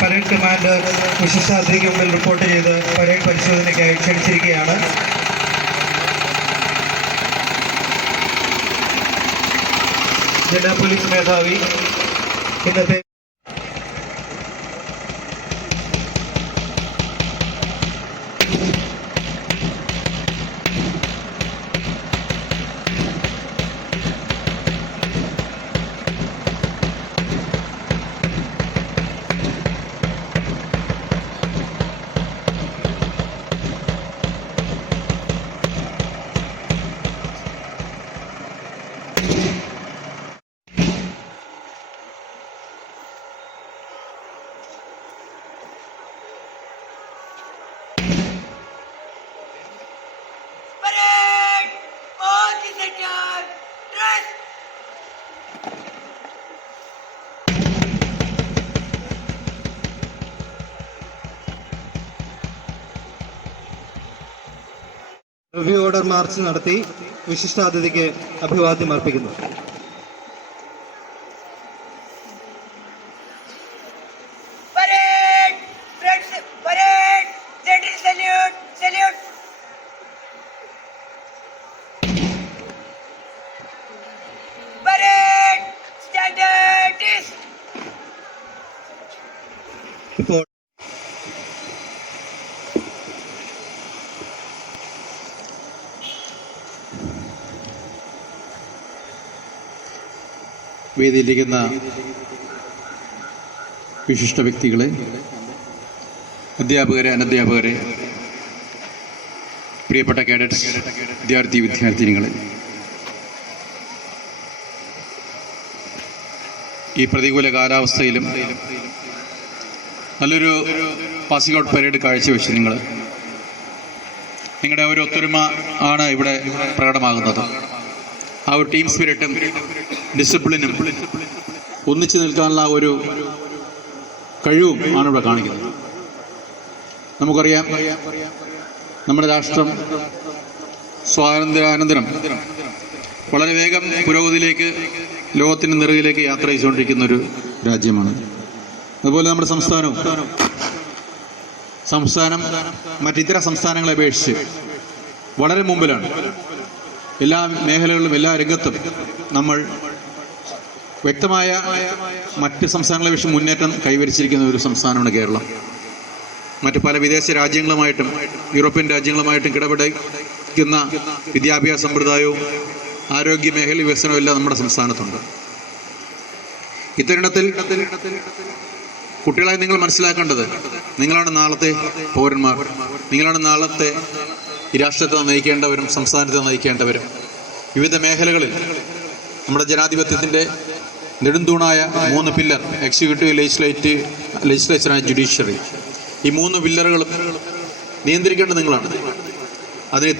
Parade commander വിശിഷ്ടാതിഥിക്ക് മുമ്പിൽ report ചെയ്ത് parade പരിശോധനയ്ക്കായി ക്ഷണിച്ചിരിക്കുകയാണ്. ജില്ലാ പോലീസ് മേധാവി ഇന്നത്തെ റിവ്യൂ ഓർഡർ മാർച്ച് നടത്തി വിശിഷ്ടാതിഥിക്ക് അഭിവാദ്യം അർപ്പിക്കുന്നു. ഇപ്പോൾ വേദിയിലിരിക്കുന്ന വിശിഷ്ട വ്യക്തികളെ, അധ്യാപകരെ, അനധ്യാപകരെ, പ്രിയപ്പെട്ട കേഡറ്റ്സ്, വിദ്യാർത്ഥിനികളെ, ഈ പ്രതികൂല കാലാവസ്ഥയിലും നല്ലൊരു പാസിംഗ് ഔട്ട് പരേഡ് കാഴ്ചവെച്ച് നിങ്ങളുടെ ഒരു ഒത്തൊരുമ ആണ് ഇവിടെ പ്രകടമാകുന്നത്. ആ ഒരു ടീം സ്പിരിറ്റും ഡിസിപ്ലിനും ഒന്നിച്ചു നിൽക്കാനുള്ള ഒരു കഴിവും ആണ് ഇവിടെ കാണിക്കുന്നത്. നമുക്കറിയാം, നമ്മുടെ രാഷ്ട്രം സ്വാതന്ത്ര്യാനന്തരം വളരെ വേഗം പുരോഗതിയിലേക്ക്, ലോകത്തിൻ്റെ നിറകിലേക്ക് യാത്ര ചെയ്തുകൊണ്ടിരിക്കുന്ന ഒരു രാജ്യമാണ്. അതുപോലെ നമ്മുടെ സംസ്ഥാനം മറ്റിതര സംസ്ഥാനങ്ങളെ അപേക്ഷിച്ച് വളരെ മുമ്പിലാണ്. എല്ലാ മേഖലകളിലും, എല്ലാ രംഗത്തും നമ്മൾ വ്യക്തമായ മറ്റ് സംസ്ഥാനങ്ങളെ അപേക്ഷിച്ച് മുന്നേറ്റം കൈവരിച്ചിരിക്കുന്ന ഒരു സംസ്ഥാനമാണ് കേരളം. മറ്റ് പല വിദേശ രാജ്യങ്ങളുമായിട്ടും യൂറോപ്യൻ രാജ്യങ്ങളുമായിട്ടും കിടപിടിക്കുന്ന വിദ്യാഭ്യാസ സമ്പ്രദായവും ആരോഗ്യ മേഖല വികസനവും എല്ലാം നമ്മുടെ സംസ്ഥാനത്തുണ്ട്. ഇത്തരുണത്തിൽ കുട്ടികളായി നിങ്ങൾ മനസ്സിലാക്കേണ്ടത്, നിങ്ങളാണ് നാളത്തെ പൗരന്മാർ. നിങ്ങളാണ് നാളത്തെ ഈ രാഷ്ട്രത്തെ നയിക്കേണ്ടവരും സംസ്ഥാനത്തെ നയിക്കേണ്ടവരും. വിവിധ മേഖലകളിൽ നമ്മുടെ ജനാധിപത്യത്തിൻ്റെ നെടുന്തൂണായ 3 pillar, executive, legislature and judiciary, ഈ 3 പില്ലറുകളും നിയന്ത്രിക്കേണ്ടത് നിങ്ങളാണ്. അതിന്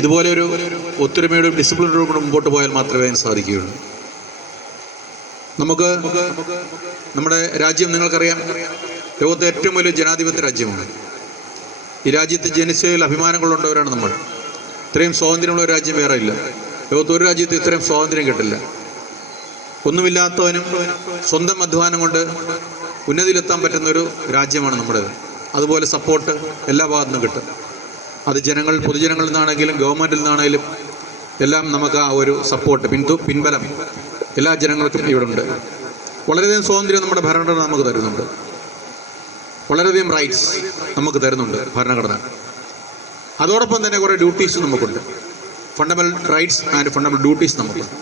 ഇതുപോലെ ഒരു ഒത്തൊരുമയുടെ ഡിസിപ്ലിനോട് കൂടെ മുമ്പോട്ട് പോയാൽ മാത്രമേ അതിന് സാധിക്കുകയുള്ളൂ. നമ്മുടെ രാജ്യം നിങ്ങൾക്കറിയാം, ലോകത്തെ ഏറ്റവും വലിയ ജനാധിപത്യ രാജ്യമാണ്. ഈ രാജ്യത്ത് ജനിച്ചതിൽ അഭിമാനം കൊള്ളുന്നവരാണ് നമ്മൾ. ഇത്രയും സ്വാതന്ത്ര്യമുള്ള ഒരു രാജ്യം വേറെ ഇല്ല. ലോകത്ത് ഒരു രാജ്യത്ത് ഇത്രയും സ്വാതന്ത്ര്യം കിട്ടില്ല. ഒന്നുമില്ലാത്തവനും സ്വന്തം അധ്വാനം കൊണ്ട് ഉന്നതിയിലെത്താൻ പറ്റുന്നൊരു രാജ്യമാണ് നമ്മുടേത്. അതുപോലെ സപ്പോർട്ട് എല്ലാ ഭാഗത്തു നിന്നും കിട്ടും. അത് പൊതുജനങ്ങളിൽ നിന്നാണെങ്കിലും ഗവൺമെൻറ്റിൽ നിന്നാണെങ്കിലും എല്ലാം നമുക്ക് ആ ഒരു സപ്പോർട്ട്, പിൻബലം എല്ലാ ജനങ്ങൾക്കും ഇവിടെ ഉണ്ട്. വളരെയധികം സ്വാതന്ത്ര്യം നമ്മുടെ ഭരണഘടന നമുക്ക് തരുന്നുണ്ട്. വളരെയധികം റൈറ്റ്സ് നമുക്ക് തരുന്നുണ്ട് ഭരണഘടന. അതോടൊപ്പം തന്നെ കുറേ ഡ്യൂട്ടീസ് നമുക്കുണ്ട്. Fundamental rights and fundamental duties നമുക്കുണ്ട്.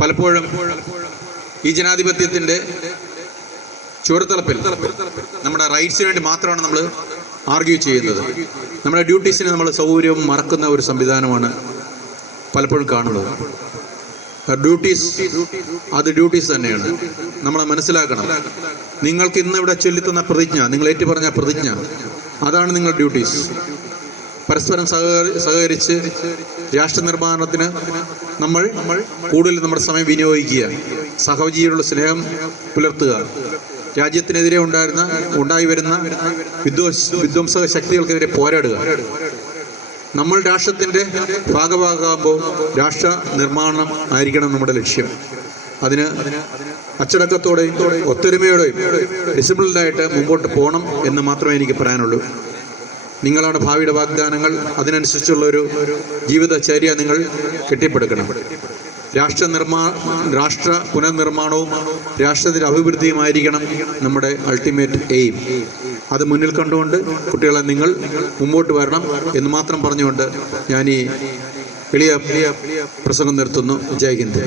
പലപ്പോഴും ഈ ജനാധിപത്യത്തിൻ്റെ ചുവടുതളപ്പിൽ നമ്മുടെ റൈറ്റ്സിന് വേണ്ടി മാത്രമാണ് നമ്മൾ ആർഗ്യൂ ചെയ്യുന്നത്. നമ്മുടെ ഡ്യൂട്ടീസിന് നമ്മൾ സൗകര്യവും മറക്കുന്ന ഒരു സംവിധാനമാണ് പലപ്പോഴും കാണുന്നത്. ഡ്യൂട്ടീസ് തന്നെയാണ്. നമ്മൾ മനസ്സിലാക്കണം, നിങ്ങൾക്ക് ഇന്ന് ഇവിടെ ചൊല്ലിത്തുന്ന പ്രതിജ്ഞ, നിങ്ങൾ ഏറ്റുപറഞ്ഞ പ്രതിജ്ഞ, അതാണ് നിങ്ങളുടെ ഡ്യൂട്ടീസ്. പരസ്പരം സഹകരിച്ച് രാഷ്ട്ര നിർമ്മാണത്തിന് നമ്മൾ കൂടുതൽ നമ്മുടെ സമയം വിനിയോഗിക്കുക, സഹജീവികളുടെ സ്നേഹം പുലർത്തുക, രാജ്യത്തിനെതിരെ ഉണ്ടായി വരുന്ന വിധ്വംസക ശക്തികൾക്കെതിരെ പോരാടുക. നമ്മൾ രാഷ്ട്രത്തിൻ്റെ ഭാഗമാകുമ്പോൾ രാഷ്ട്ര നിർമ്മാണം ആയിരിക്കണം നമ്മുടെ ലക്ഷ്യം. അതിന് അച്ചടക്കത്തോടെയും ഒത്തൊരുമയോടെയും ഡിസിപ്ലിൻഡായിട്ട് മുമ്പോട്ട് പോകണം എന്ന് മാത്രമേ എനിക്ക് പറയാനുള്ളൂ. നിങ്ങളാണ് ഭാവിയുടെ വാഗ്ദാനങ്ങൾ. അതിനനുസരിച്ചുള്ളൊരു ജീവിതചര്യ നിങ്ങൾ കെട്ടിപ്പടുക്കണം. രാഷ്ട്ര പുനർനിർമ്മാണവും രാഷ്ട്രത്തിൻ്റെ അഭിവൃദ്ധിയുമായിരിക്കണം നമ്മുടെ അൾട്ടിമേറ്റ് എയിം. അത് മുന്നിൽ കണ്ടുകൊണ്ട് കുട്ടികളെ നിങ്ങൾ മുമ്പോട്ട് വരണം എന്ന് മാത്രം പറഞ്ഞുകൊണ്ട് ഞാൻ ഈ എളിയ പ്രസംഗം നിർത്തുന്നു. Jai Hind.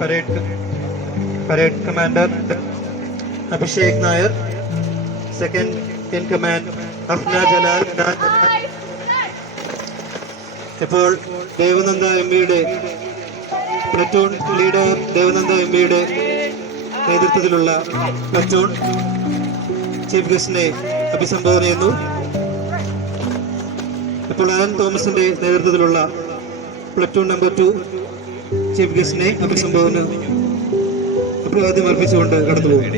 Parade commander Abhishek Nair. Second in command Afna Jalal. ഇപ്പോൾ ദേവനന്ദ എംപിയുടെ പ്ലറ്റൂൺ ലീഡർ ദേവനന്ദ എംപിയുടെ നേതൃത്വത്തിലുള്ള പ്ലറ്റൂൺ ചീഫ് ഗസ്റ്റിനെ അഭിസംബോധന ചെയ്യുന്നു. ഇപ്പോൾ അലൻ തോമസിന്റെ നേതൃത്വത്തിലുള്ള പ്ലറ്റൂൺ നമ്പർ 2 ചീഫ് ഗസ്റ്റിനെ അഭിവാദ്യം അർപ്പിച്ചുകൊണ്ട് കടന്നുപോകും.